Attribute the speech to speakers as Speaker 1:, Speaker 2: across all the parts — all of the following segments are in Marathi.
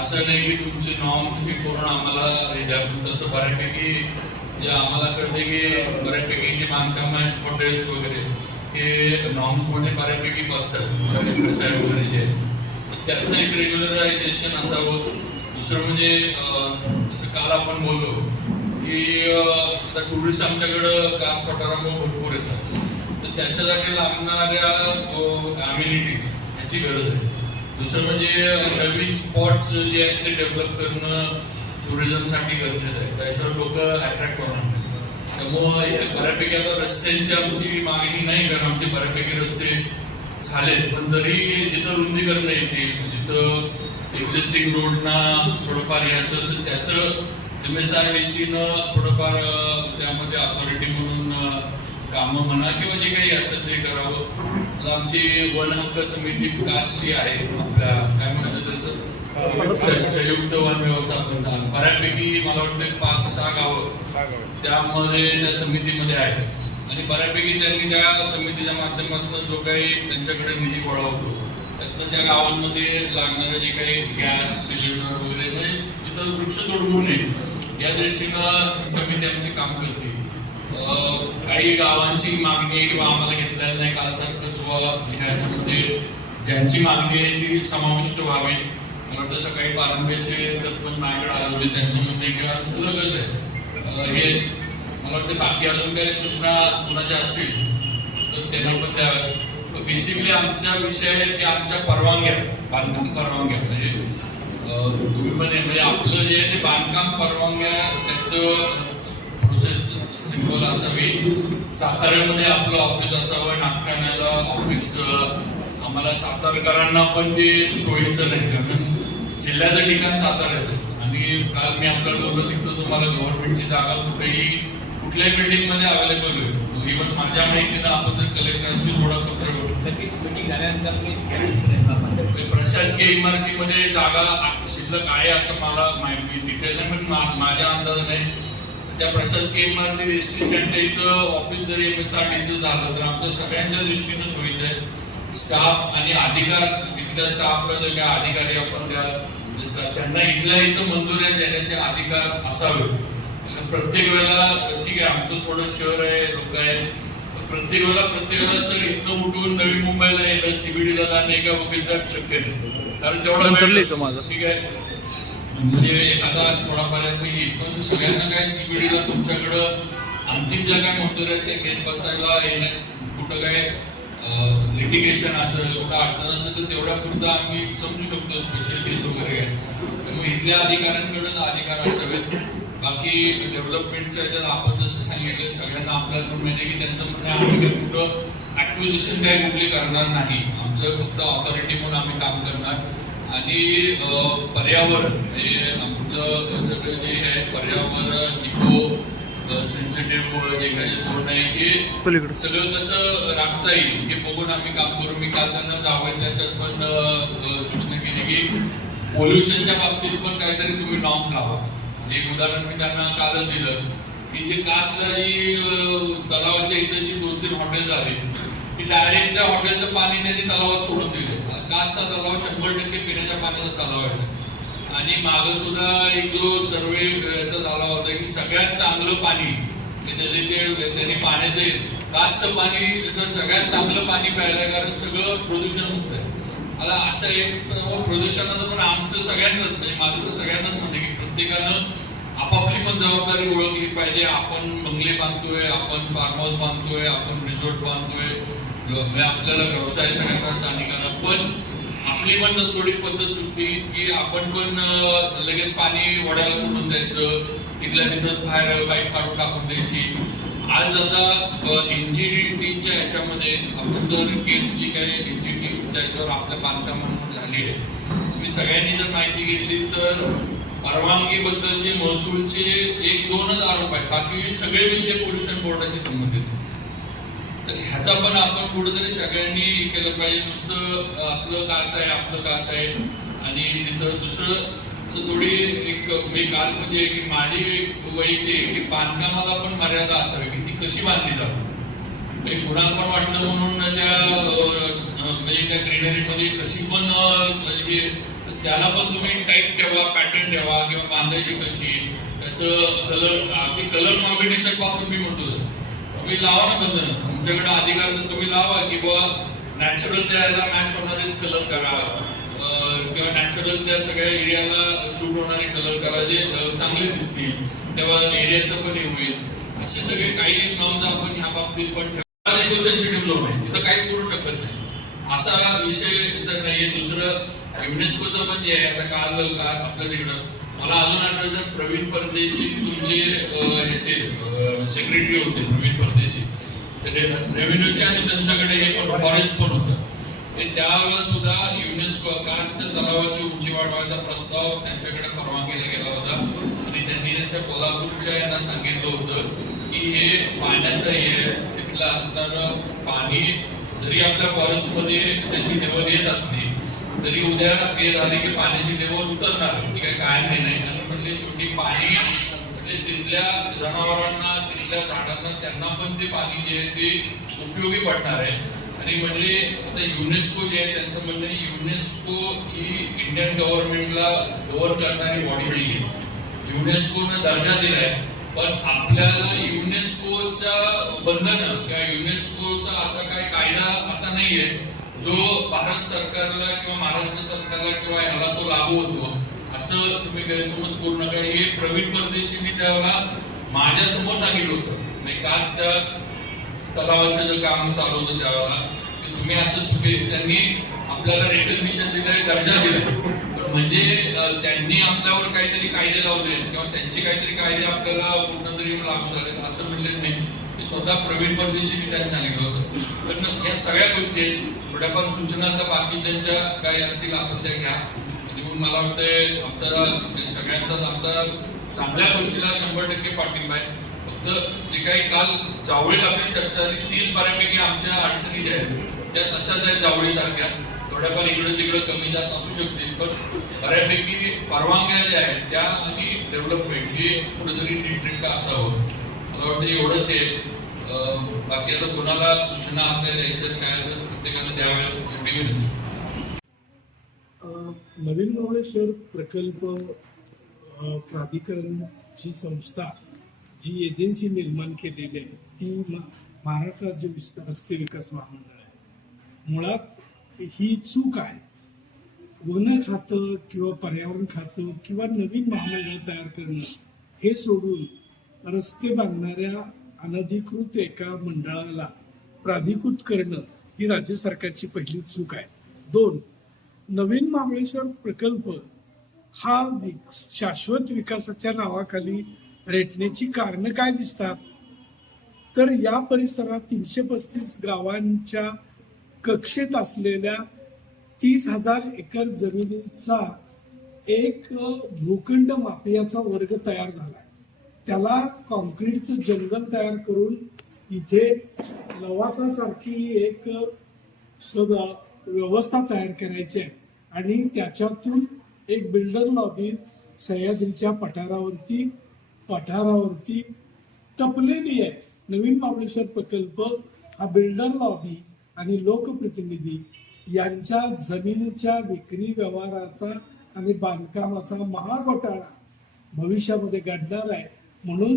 Speaker 1: असं नाही की तुमचे नॉर्म्स हे करून आम्हाला हे द्या. तसं बऱ्यापैकी जे आम्हाला कळते की बऱ्यापैकी जे बांधकाम आहेत हॉटेल्स वगैरे हे नॉर्म्समध्ये बऱ्यापैकी बसतात साहेब वगैरे जे आहे. त्याचं एक रेग्युलरायझेशन असावं. दुसरं म्हणजे जसं काल आपण बोललो की आता टुरिस्ट आमच्याकडं कास पठारामुळे भरपूर येतात. तर त्याच्यासाठी लागणाऱ्या अम्युनिटीज ह्याची गरज आहे. दुसरं म्हणजे नवीन स्पॉट्स जे आहेत ते डेव्हलप करणं टुरिझमसाठी गरजेचं आहे. त्याशिवाय लोक अट्रॅक्ट होणार नाही त्यामुळं बऱ्यापैकी आता रस्त्यांची आमची मागणी नाही कारण आमचे बऱ्यापैकी रस्ते झालेत. पण तरी जिथं रुंदीकरण येतील जिथं एक्झिस्टिंग रोडना थोडंफार हे असेल तर त्याचं एम एस आर डी सीनं थोडंफार त्यामध्ये अथॉरिटी म्हणून कामं म्हणा किंवा जे काही असेल ते करावं. आमची वन हक्क समिती कासची आहे. आपल्या काय त्याचं? स- संयुक्त वन व्यवस्थापन झालं. बऱ्यापैकी मला वाटतं पाच सहा गावं त्यामध्ये त्या समितीमध्ये आहे आणि बऱ्यापैकी त्यांनी त्या समितीच्या माध्यमातून जो काही त्यांच्याकडे निधी गोळा होतो त्यातनं त्या गावांमध्ये लागणारे जे काही गॅस सिलेंडर वगैरे म्हणजे तिथं वृक्षतोड होऊ नये या दृष्टीनं समिती आमची काम करते. काही गावांची मागणी किंवा आम्हाला घेतलेलं नाही कालचा किंवा ह्याच्यामध्ये ज्यांची मागणी आहे ती समाविष्ट व्हावी. मला वाटतं सकाळी पारंब्याचे सरपंच माझ्याकडे आले होते त्यांचं म्हणणे किंवा सलगच आहे. हे मला वाटतं बाकी अजून काही सूचना कुणाच्या असतील तर त्यांना पण द्याव्या बेसिकली आमचा विषय आहे की आमच्या परवानग्या बांधकाम परवानग्या. म्हणजे तुम्ही पण म्हणजे आपलं जे आहे ते बांधकाम परवानग्या त्याचं सिंपल असावी साताऱ्यामध्ये आपलं ऑफिस असावं नागठाण्याला ऑफिस आम्हाला सातारकरांना पण ते सोयीचं नाही कारण जिल्ह्याचं ठिकाण साताऱ्याचं. आणि काल मी आपल्याला बोललो तिथं तुम्हाला गव्हर्नमेंटची जागा कुठेही कुठल्याही बिल्डिंगमध्ये अवेलेबल होईल इव्हन माझ्या माहितीनं आपण जर कलेक्टरांची थोडा पत्र. प्रशासकीय इमारतीमध्ये जागा शिल्लक आहे असं मला माहिती डिटेल नाही पण माझ्या अंदाजाने त्या प्रशासकीय इमारती एस टी इथं ऑफिस जरी एम एस आर झालं तर आमचं सगळ्यांच्या दृष्टीनं सोयीचं आहे स्टाफ आणि अधिकार इथल्या स्टाफला जे काय अधिकारी आपण staff, त्यांना इथल्या इथं मंजुऱ्या देण्याचे अधिकार असावे. प्रत्येक वेळेला ठीक आहे आमचं थोडं शहर आहे लोक आहेत. पण प्रत्येक वेळेला प्रत्येकाला सर इथनं उठून नवी मुंबईला येणं सीबीडीला जाणं एका बघितलं शक्य नाही. कारण तेवढा. ठीक आहे. म्हणजे एखादा थोडाफार येईल पण सगळ्यांना काय सीबीडीला तुमच्याकडं अंतिम ज्या काय म्हणतो आहेत त्या घेत बसायला येणं कुठं काय लिटिगेशन असेल कुठं अडचण असेल तर तेवढ्या पुरतं आम्ही समजू शकतो स्पेशल केस वगैरे काय. त्यामुळे इथल्या अधिकाऱ्यांकडेच अधिकार असावेत. बाकी डेव्हलपमेंटच्या ह्याच्यात आपण जसं सांगितलं सगळ्यांना आपल्याला पण माहिती की त्यांचं म्हणणं आम्ही काही कुठं ॲक्विजिशन काय कुठली करणार नाही. आमचं फक्त ऑथॉरिटी म्हणून आम्ही काम करणार. आणि पर्यावरण म्हणजे आमचं सगळे जे आहे पर्यावरण इको सेन्सिटिव्ह जे काही आहे हे सगळं कसं राखता येईल हे बघून आम्ही काम करू मी काल त्यांना जावं त्याच्यात पण सूचना केली की पोल्युशनच्या बाबतीत पण काहीतरी तुम्ही नॉर्म्स लावा. म्हणजे एक उदाहरण मी त्यांना कालच दिलं की जे कासला जी तलावाच्या इथं जी दोन तीन हॉटेल झाली की डायरेक्ट त्या हॉटेलचं पाणी त्यांनी तलावात सोडून दिलं. कासचा तलाव शंभर टक्के पिण्याच्या पाण्याचा तलाव आहे आणि मागं सुद्धा एक जो सर्वे याचा झाला होता की सगळ्यात चांगलं पाणी त्याचे ते त्यांनी पाण्याचं कासचं पाणी सगळ्यात चांगलं पाणी प्यायला कारण सगळं प्रदूषण मुक्त आहे. मला असं एक प्रदूषणाचं पण आमचं सगळ्यांनाच म्हणजे माझं तर सगळ्यांनाच म्हणणे की प्रत्येकानं आपापली पण जबाबदारी ओळखली पाहिजे. आपण बंगले बांधतोय आपण फार्म हाऊस बांधतोय आपण रिसॉर्ट बांधतोय. म्हणजे आपल्याला व्यवसाय सगळ्यांना स्थानिकांना पण आपली पण थोडी पद्धत चुकती की आपण पण लगेच पाणी वड्याला सोडून द्यायचं तिथल्या तिथं बाहेर पाईप काढून टाकून द्यायची. आज आता एनजीटीच्या ह्याच्यामध्ये आपण जर केस जी काय एनजीटीच्या ह्याच्यावर आपल्या बांधकामांवर झाली आहे. मी सगळ्यांनी जर माहिती घेतली तर परवानगी बद्दलचे महसूलचे एक दोनच आरोप आहेत. बाकी सगळे विषय पोल्युशन बोर्डाशी संबंधित. आहेत. ह्याचा पण आपण कुठेतरी सगळ्यांनी हे केलं पाहिजे. नुसतं आपलं कास आहे आपलं कास आहे. आणि तिथं दुसरं थोडी एक मी काल म्हणजे की माझी एक वैयक्तिक की बांधकामाला पण मर्यादा असावी की ती कशी बांधली जावी. म्हणजे कुणाला पण वाटलं म्हणून त्या म्हणजे त्या ग्रेनरीमध्ये कशी पण हे म्हणजे त्याला पण तुम्ही टाईप ठेवा पॅटर्न ठेवा किंवा बांधायची कशी. त्याचं कलर आपली कलर कॉम्बिनेशनपासून मी म्हणतो. तुम्ही लावा ना बंधन. तुमच्याकडे अधिकार जर तुम्ही लावा किंवा नॅचरल त्याला मॅच होणारेच कलर करा. किंवा नॅचरल त्या सगळ्या एरियाला सूट होणारे कलर करा जे चांगले दिसतील. तेव्हा एरियाचं पण हे होईल. असे सगळे काही नॉर्म्स आपण ह्या बाबतीत पण सेन्सिटिव्ह झोन आहे. तिथं काहीच करू शकत नाही. असा विषय जर नाहीये. दुसरं युनेस्कोचं पण जे आहे आता काल का- आपल्या तिकडं मला अजून आठवतं प्रवीण परदेशी तुमचे ह्याचे सेक्रेटरी होते प्रवीण परदेशी रेव्हेन्यूचे आणि त्यांच्याकडे हे पण फॉरेस्ट पण होतं. ते त्यावेळेस सुद्धा युनेस्को कासच्या तलावाची उंची वाढवायचा प्रस्ताव त्यांच्याकडे परवानगीला गेला होता. आणि त्यांनी त्यांच्या कोल्हापूरच्या यांना सांगितलं होतं की हे पाण्याचं हे तिथलं असणारं पाणी जरी आपल्या फॉरेस्टमध्ये त्याची निवड येत असली तरी उद्या ते झाले की पाण्याची लेवल उतरणार. ती काय कायम नाही. कारण म्हणजे शेवटी पाणी म्हणजे तिथल्या जनावरांना तिथल्या झाडांना त्यांना पण ते पाणी जे आहे ते उपयोगी पडणार आहे. आणि म्हणजे आता युनेस्को जे आहे त्यांचं म्हणणं युनेस्को ही इंडियन गव्हर्नमेंटला गव्हर्न करणारी बॉडी नाही आहे. युनेस्कोनं दर्जा दिलाय. पण आपल्याला युनेस्कोच्या बंधन किंवा युनेस्कोचा असा काही कायदा असा नाहीये जो भारत सरकारला किंवा महाराष्ट्र सरकारला किंवा याला तो लागू होतो असं तुम्ही गैरसमज करू नका. हे प्रवीण परदेशींनी त्यावेळेला माझ्यासमोर सांगितलं होतं. म्हणजे कासच्या तलावाचं जे काम चालू होतं त्यावेळेला की तुम्ही असं चुके त्यांनी आपल्याला रेकग्निशन दिलं दर्जा दिला. तर म्हणजे त्यांनी आपल्यावर काहीतरी कायदे लावले किंवा त्यांचे काहीतरी कायदे आपल्याला पूर्ण तरी लागू झाले असं म्हणले नाही. स्वतः प्रवीण परदेशी त्यांनी सांगितलं होतं. पण या सगळ्या गोष्टी आहेत. थोड्याफार सूचना आता बाकीच्या काही असतील आपण त्या घ्या. म्हणजे आणि मग मला वाटतंय आमचा म्हणजे सगळ्यांचाच आमचा चांगल्या गोष्टीला शंभर टक्के पाठिंबा आहे. फक्त जे काही काल जावळीत आपली चर्चा झाली तीच बऱ्यापैकी आमच्या अडचणी ज्या आहेत त्या तशाच आहेत जावळीसारख्या. थोड्याफार इकडे तिकडे कमी जास्त असू शकतील पण बऱ्यापैकी परवानग्या ज्या आहेत त्या आणि डेव्हलपमेंट हे कुठेतरी नीटनेटकं असावं. मला वाटतं एवढंच आहे बाकी आता कोणाला सूचना आपल्या द्यायच्यात काय तर प्रत्येकाने द्याव्या
Speaker 2: नवीन महाबळेश्वर प्रकल्प प्राधिकरण प्राधिकरणची संस्था जी एजन्सी निर्माण केलेली आहे ती महाराष्ट्र राज्य रस्ते विकास महामंडळ आहे. मुळात ही चूक आहे. वन खातं किंवा पर्यावरण खातं किंवा नवीन महामंडळ तयार करणं हे सोडून रस्ते बांधणाऱ्या अनधिकृत एका मंडळाला प्राधिकृत करणं ही राज्य सरकारची पहिली चूक आहे. दोन नवीन महाबळेश्वर प्रकल्प हा शाश्वत विकासाच्या नावाखाली रेटण्याची कारणं काय दिसतात? तर या परिसरात तीनशे पस्तीस गावांच्या कक्षेत असलेल्या तीस हजार एकर जमिनीचा एक भूखंड माफियाचा वर्ग तयार झाला त्याला कॉन्क्रीटचं जंगल तयार करून इथे लवासासारखी एक सगळं व्यवस्था तयार करायची आहे. आणि त्याच्यातून एक बिल्डर लॉबी सह्याद्रीच्या पठारावरती पठारावरती टपलेली आहे. नवीन महाबळेश्वर प्रकल्प हा बिल्डर लॉबी आणि लोकप्रतिनिधी यांच्या जमिनीच्या विक्री व्यवहाराचा आणि बांधकामाचा महाघोटाळा भविष्यामध्ये घडणार आहे. म्हणून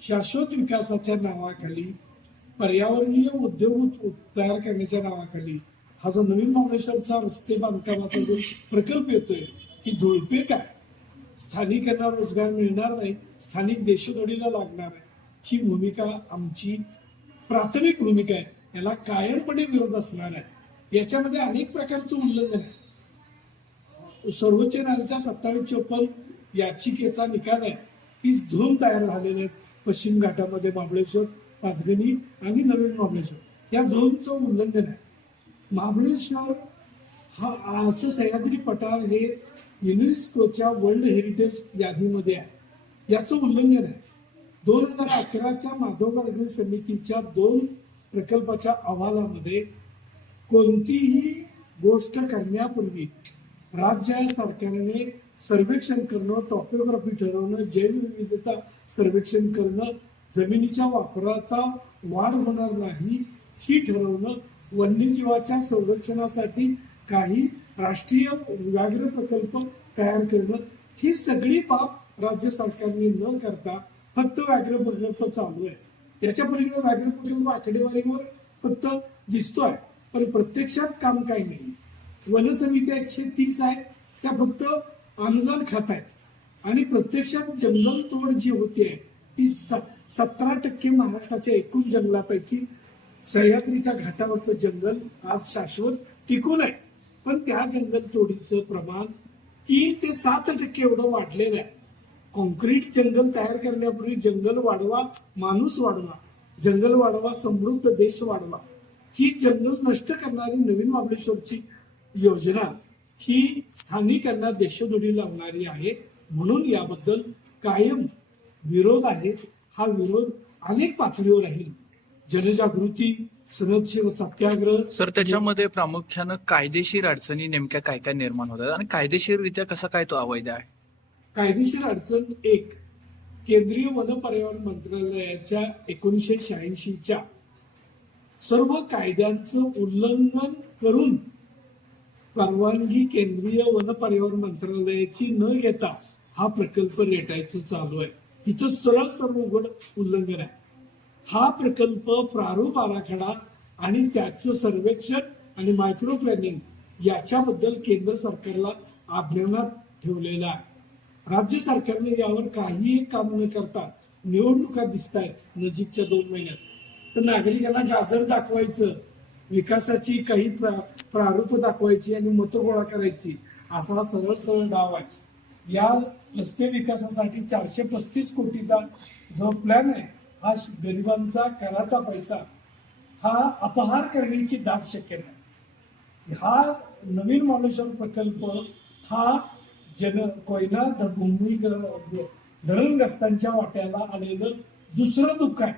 Speaker 2: शाश्वत विकासाच्या नावाखाली पर्यावरणीय उद्योग तयार करण्याच्या नावाखाली हा जो नवीन महाबळेश्वरचा रस्ते बांधकामाचा जो प्रकल्प येतोय ही धुळपे काय? स्थानिकांना रोजगार मिळणार नाही स्थानिक देशदोडीला लागणार आहे ही भूमिका आमची प्राथमिक भूमिका आहे. याला कायमपणे विरोध असणार आहे. याच्यामध्ये अनेक प्रकारचं उल्लंघन आहे. सर्वोच्च न्यायालयाच्या सत्तावीस चोपन्न याचिकेचा निकाल आहे. की झोन तयार झालेले आहेत पश्चिम घाटामध्ये महाबळेश्वर पाचगणी आणि नवीन महाबळेश्वर. या झोनचं उल्लंघन आहे. महाबळेश्वर हा आजचं सह्याद्री पठार हे युनेस्कोच्या वर्ल्ड हेरिटेज यादीमध्ये आहे. याचं उल्लंघन आहे. दोन हजार अकराच्या माधवगड समितीच्या दोन प्रकल्पाच्या अहवालामध्ये कोणतीही गोष्ट करण्यापूर्वी राज्य सरकारने सर्वेक्षण करणं टॉपिओग्राफी ठरवणं जैवविविधता सर्वेक्षण करणं जमिनीच्या वापराचा वाढ होणार नाही ही ठरवणं वन्यजीवाच्या संरक्षणासाठी काही राष्ट्रीय व्याघ्र प्रकल्प तयार करणं ही सगळी बाब राज्य सरकारने न करता फक्त व्याघ्र प्रकल्प चालू आहे. त्याच्या पलीकडे व्याघ्र प्रकल्प आकडेवारीवर फक्त दिसतोय पण प्रत्यक्षात काम काही नाही. वनसमित्या एकशे तीस आहे त्या फक्त अनुदान खात आहेत. आणि प्रत्यक्षात जंगल तोड जी होते ती सतरा टक्के महाराष्ट्राच्या एकूण जंगलापैकी सह्याद्रीच्या घाटावरचं जंगल आज शाश्वत टिकून आहे. पण त्या जंगल तोडीचं प्रमाण तीन ते सात टक्के एवढं वाढलेलं आहे. कॉन्क्रीट जंगल तयार करण्यापूर्वी जंगल वाढवा माणूस वाढवा जंगल वाढवा समृद्ध देश वाढवा. ही जंगल नष्ट करणारी नवीन महाबळेश्वरची योजना ही स्थानिकांना देशोधडी लावणारी आहे. म्हणून याबद्दल कायम विरोध आहे. हा विरोध अनेक पातळीवर राहील. जनजागृती सनदशिव सत्याग्रह
Speaker 3: सर त्याच्यामध्ये प्रामुख्यानं कायदेशीर अडचणी नेमक्या काय काय निर्माण होतात आणि कायदेशीररित्या कसा काय तो अवैध आहे?
Speaker 2: कायदेशीर अडचण एक. केंद्रीय वन पर्यावरण मंत्रालयाच्या एकोणीसशे शहाऐंशीच्या सर्व कायद्यांचं उल्लंघन करून परवानगी केंद्रीय वन पर्यावरण मंत्रालयाची न घेता हा प्रकल्प रेटायचं चालू आहे. तिथं सरळ सर्व उघड उल्लंघन आहे. हा प्रकल्प प्रारूप आराखडा आणि त्याचं सर्वेक्षण आणि मायक्रो प्लॅनिंग याच्याबद्दल केंद्र सरकारला आज्ञानात ठेवलेला आहे. राज्य सरकारने यावर काहीही काम न करता निवडणुका दिसत आहेत नजीकच्या दोन महिन्यात. तर नागरिकांना गाजर दाखवायचं विकासाची काही प्रा- प्रारूप दाखवायची आणि मतं गोळा करायची असा सरळ सरळ डाव आहे. या रस्ते विकासासाठी चारशे पस्तीस कोटीचा जो प्लॅन आहे हा गरिबांचा कराचा पैसा हा अपहार करण्याची दाट शक्यता नाही हा नवीन मानुषण प्रकल्प हा जन कोयना भूमी धरणग्रस्तांच्या वाट्याला आलेलं दुसरं दुःख आहे.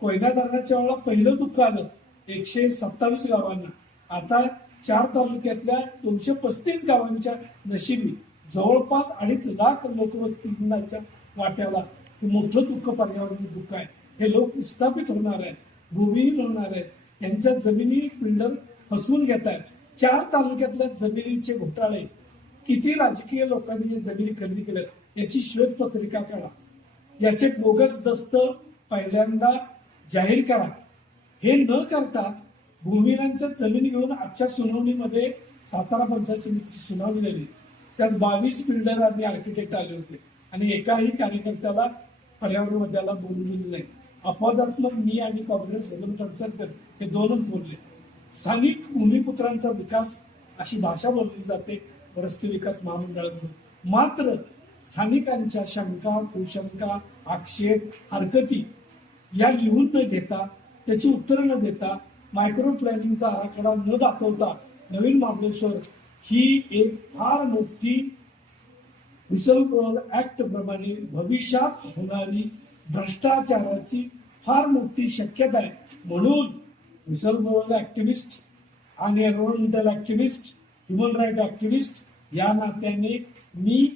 Speaker 2: कोयना धरणाच्या वेळेला पहिलं दुःख आलं एकशे सत्तावीस गावांना. आता चार तालुक्यातल्या दोनशे पस्तीस गावांच्या नशिबी जवळपास अडीच लाख लोकवस्तीच्या वाट्याला हे मोठं दुःख पर्यावरणीय दुःख आहे. हे लोक विस्थापित होणार आहेत भूमिहीन होणार आहेत. त्यांच्या जमिनी बिल्डर फसवून घेत आहेत. चार तालुक्यातल्या जमिनीचे घोटाळे. किती राजकीय लोकांनी या जमिनी खरेदी केल्या याची श्वेतपत्रिका काढा. याचे बोगस दस्त पहिल्यांदा जाहीर करा. हे न करता भूमिरांच्या जमीन घेऊन आजच्या सुनावणीमध्ये सातारा पंचायत समितीची सुनावणी झाली. त्यात बावीस बिल्डर आणि आर्किटेक्ट आले होते. आणि एकाही कार्यकर्त्याला पर्यावरण मध्याला बोलू दिले नाही. अपवादात्मक मी आणि काँग्रेस सदन हे दोनच बोलले. स्थानिक भूमिपुत्रांचा विकास अशी भाषा बोलली जाते रस्ते विकास महामंडळातून. मात्र स्थानिकांच्या शंका कुशंका आक्षेप हरकती या लिहून न घेता त्याची उत्तरं न देता मायक्रो प्लॅनिंगचा आराखडा न दाखवता नवीन महाबळेश्वर ही एक फार मोठी ऍक्ट प्रमाणे भविष्यात होणारी भ्रष्टाचाराची फार मोठी शक्यता आहे. म्हणून विसलब्लोअर ऍक्टिव्हिस्ट आणि environmental activist human right activist या नात्याने मी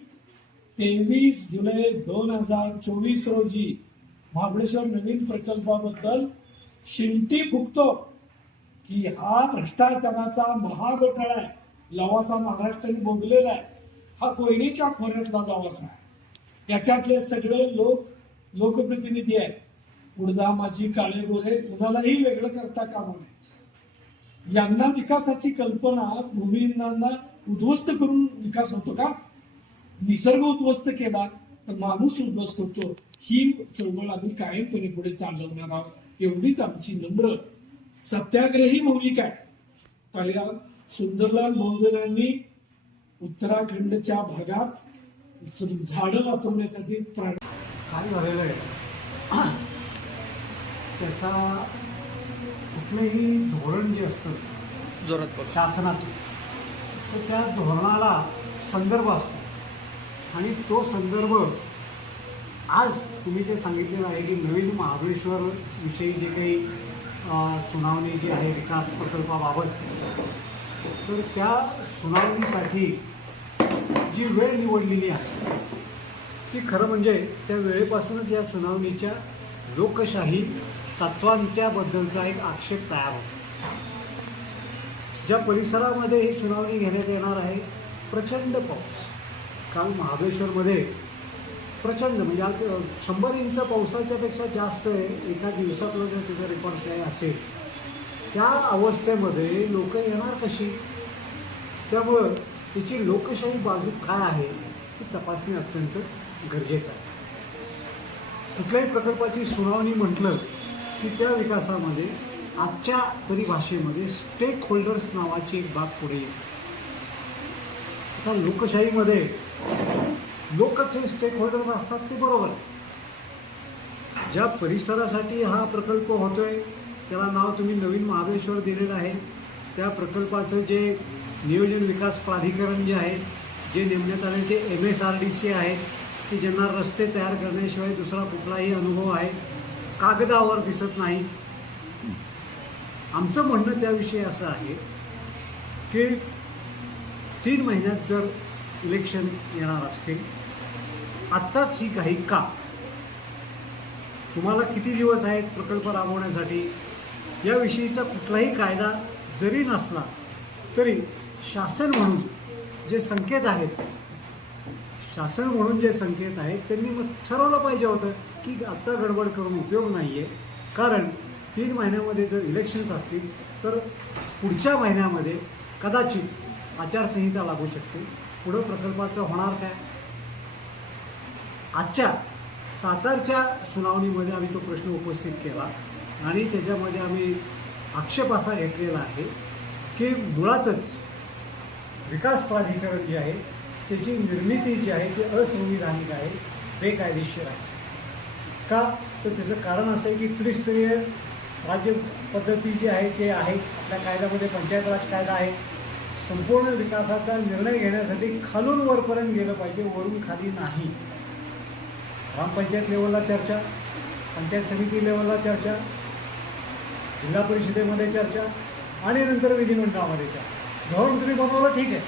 Speaker 2: तेवीस जुलै दोन हजार चोवीस रोजी महाबळेश्वर नवीन प्रकल्पाबद्दल शिंटी फुकतो. की हा भ्रष्टाचाराचा महाघोटाळा आहे. लवासा महाराष्ट्राने भोगलेला आहे. हा कोयनेच्या खोऱ्यातला लवासा आहे. याच्यातले सगळे लोक लोकप्रतिनिधी आहेत. उडदा माझी काळे गोरे कुणालाही वेगळं करता कामा नये. यांना विकासाची कल्पना भूमिहीनांना उद्ध्वस्त करून विकास होतो का? निसर्ग उद्ध्वस्त केला तर माणूस उद्ध्वस्त होतो. ही चळवळ आम्ही कायमपणे पुढे चालवणार आहोत. एवढीच आमची नम्र सत्याग्रही भूमिका आहे. पहिला? सुंदरलाल मोहगनांनी उत्तराखंडच्या भागात झाडं वाचवण्यासाठी प्राण
Speaker 4: काय झालेलं आहे? त्याचा कुठलंही धोरण जे असतं
Speaker 3: जोरात.
Speaker 4: शासनाचं तर त्या धोरणाला संदर्भ असतो. आणि तो संदर्भ आज तुम्ही जे सांगितलेलं आहे की नवीन महाबळेश्वर विषयी जे काही सुनावणी जी आहे विकास प्रकल्पाबाबत तर त्या सुनावणीसाठी जी वेळ निवडलेली आहे ती खरं म्हणजे त्या वेळेपासूनच या सुनावणीच्या लोकशाही तत्वांत्याबद्दलचा एक आक्षेप तयार होतो. ज्या परिसरामध्ये ही सुनावणी घेण्यात येणार आहे प्रचंड पाऊस. काल महाबळेश्वरमध्ये प्रचंड म्हणजे आज शंभर इंच पावसाच्या पेक्षा जास्त आहे एका दिवसातलं जर तिचा रेकॉर्ड काय असेल त्या अवस्थेमध्ये लोक येणार कशी? त्यामुळं तिची लोकशाही बाजू काय आहे ती तपासणे अत्यंत गरजेचं आहे. कुठल्याही प्रकल्पाची सुनावणी म्हटलं की त्या विकासामध्ये आजच्या परिभाषेमध्ये स्टेक होल्डर्स नावाची एक बाब पुढे येते आता लोकशाहीमध्ये लोकच हे स्टेक होल्डर्स असतात ते बरोबर ज्या परिसरासाठी हा प्रकल्प होतोय त्याला नाव तुम्ही नवीन महाबळेश्वर दिलेलं आहे. त्या प्रकल्पाचं जे नियोजन विकास प्राधिकरण जे आहे जे नेमण्यात आले ते M S R D C आहे. की ज्यांना रस्ते तयार करण्याशिवाय दुसरा कुठलाही अनुभव आहे कागदावर दिसत नाही. आमचं म्हणणं त्याविषयी असं आहे की तीन महिन्यात जर इलेक्शन येणार असतील आत्ताच ही काही का? तुम्हाला किती दिवस आहेत प्रकल्प राबवण्यासाठी? याविषयीचा कुठलाही कायदा जरी नसला तरी शासन म्हणून जे संकेत आहेत शासन म्हणून जे संकेत आहेत त्यांनी मग ठरवलं पाहिजे होतं की आत्ता गडबड करून उपयोग नाही आहे कारण तीन महिन्यामध्ये जर इलेक्शन्स असतील तर पुढच्या महिन्यामध्ये कदाचित आचारसंहिता लागू शकते. पुढं प्रकल्पाचं होणार काय? आजच्या सातारच्या सुनावणीमध्ये आम्ही तो प्रश्न उपस्थित केला आणि त्याच्यामध्ये आम्ही आक्षेप असा घेतलेला आहे की मुळातच विकास प्राधिकरण जे आहे त्याची निर्मिती जी आहे ती असंविधानिक आहे बेकायदेशीर आहे. का? तर त्याचं कारण असं आहे की त्रिस्तरीय राज्य पद्धती जी आहे ते आहे आपल्या कायद्यामध्ये पंचायत राज कायदा आहे. संपूर्ण विकासाचा निर्णय घेण्यासाठी खालून वरपर्यंत गेलं पाहिजे वरून खाली नाही. ग्रामपंचायत लेवलला चर्चा पंचायत समिती लेवलला चर्चा जिल्हा परिषदेमध्ये चर्चा आणि नंतर विधिमंडळामध्ये चर्चा. धोरण तुम्ही बनवलं ठीक आहे.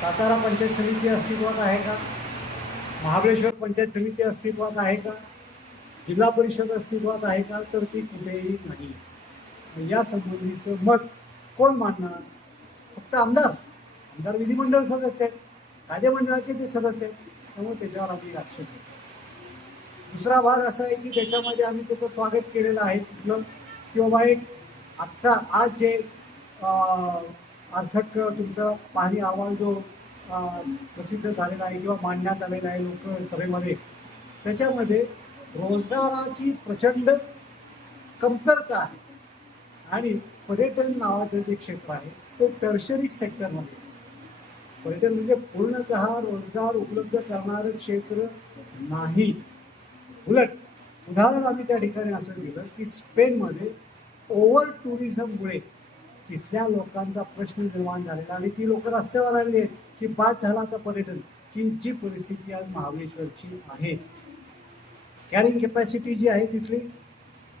Speaker 4: सातारा पंचायत समिती अस्तित्वात आहे का? महाबळेश्वर पंचायत समिती अस्तित्वात आहे का? जिल्हा परिषद अस्तित्वात आहे का? तर ती कुठेही नाही. या संबंधीचं मत कोण मांडणार? फक्त आमदार. आमदार विधिमंडळ सदस्य आहेत. कायदेमंडळाचे ते सदस्य आहेत. त्यामुळे त्याच्यावर आम्ही लक्ष देऊ दुसरा भाग असा आहे की त्याच्यामध्ये आम्ही त्याचं स्वागत केलेलं आहे कुठलं? की बाबा एक आत्ता आज जे अर्थक तुमचा पाणी अहवाल जो प्रसिद्ध झालेला आहे किंवा मांडण्यात आलेला आहे लोकसभेमध्ये त्याच्यामध्ये रोजगाराची प्रचंड कमतरता आहे. आणि पर्यटन नावाचं जे क्षेत्र आहे ते टर्शरी सेक्टरमध्ये पर्यटन म्हणजे पूर्णतः रोजगार उपलब्ध करणारं क्षेत्र नाही. उलट उदाहरण आम्ही त्या ठिकाणी असं दिलं की स्पेनमध्ये ओव्हर टुरिझममुळे तिथल्या लोकांचा प्रश्न निर्माण झालेला आणि ती लोक रस्त्यावर आलेली आहेत की बाद झाला आता पर्यटन की जी परिस्थिती आज महाबळेश्वरची आहे. कॅरिंग कॅपॅसिटी जी आहे तिथली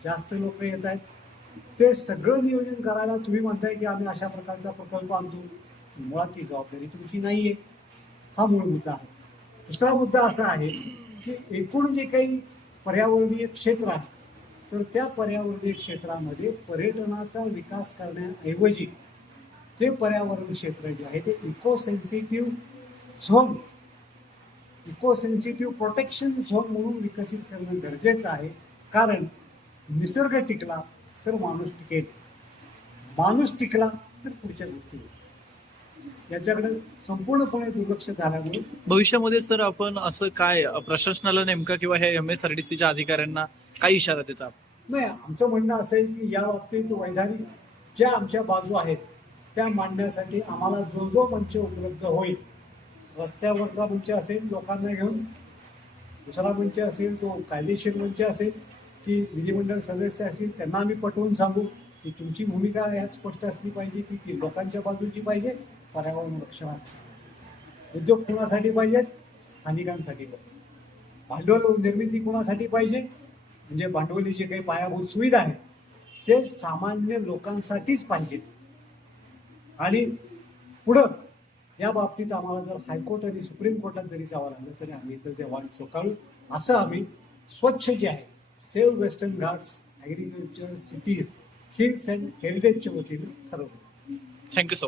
Speaker 4: जास्त लोक येत आहेत. ते सगळं नियोजन करायला तुम्ही म्हणताय की आम्ही अशा प्रकारचा प्रकल्प आणतो. मुळात ती जबाबदारी तुमची नाही आहे हा मूळ मुद्दा आहे. दुसरा मुद्दा असा आहे की एकूण जे काही पर्यावरणीय क्षेत्र आहे तर त्या पर्यावरणीय क्षेत्रामध्ये पर्यटनाचा विकास करण्याऐवजी ते पर्यावरण क्षेत्र जे आहे ते eco sensitive zone eco sensitive protection zone म्हणून विकसित करणं गरजेचं आहे. कारण निसर्ग टिकला तर माणूस टिकेल. माणूस टिकला तर पुढच्या गोष्टी याच्याकडे संपूर्णपणे दुर्लक्ष झाल्यामुळे
Speaker 3: भविष्यामध्ये सर आपण असं काय प्रशासनाला नेमका किंवा हे एम एस आर डी सीच्या अधिकाऱ्यांना काय इशारा देता?
Speaker 4: नाही आमचं म्हणणं असं आहे की या बाबतीत वैधानिक ज्या आमच्या बाजू आहेत त्या मांडण्यासाठी आम्हाला जो जो मंच उपलब्ध होईल रस्त्यावरचा मंच असेल लोकांना घेऊन दुसरा मंच असेल तो कायदेशीर मंच असेल की विधिमंडळ सदस्य असतील त्यांना आम्ही पटवून सांगू की तुमची भूमिका यात स्पष्ट असली पाहिजे की ती लोकांच्या बाजूची पाहिजे पर्यावरण रक्षणासाठी उद्योग कोणासाठी पाहिजेत? स्थानिकांसाठी पाहिजे भांडवल निर्मिती कोणासाठी पाहिजे? म्हणजे भांडवली जे काही पायाभूत सुविधा आहेत ते सामान्य लोकांसाठीच पाहिजेत. आणि पुढं या बाबतीत आम्हाला जर हायकोर्ट आणि सुप्रीम कोर्टात जरी जावं लागलं तरी आम्ही तर ते वाट चोकाळू असं आम्ही स्वच्छ जे आहे save Western Ghats agriculture cities hills and हेरिटेजच्या वतीने ठरवलं
Speaker 3: थँक्यू सो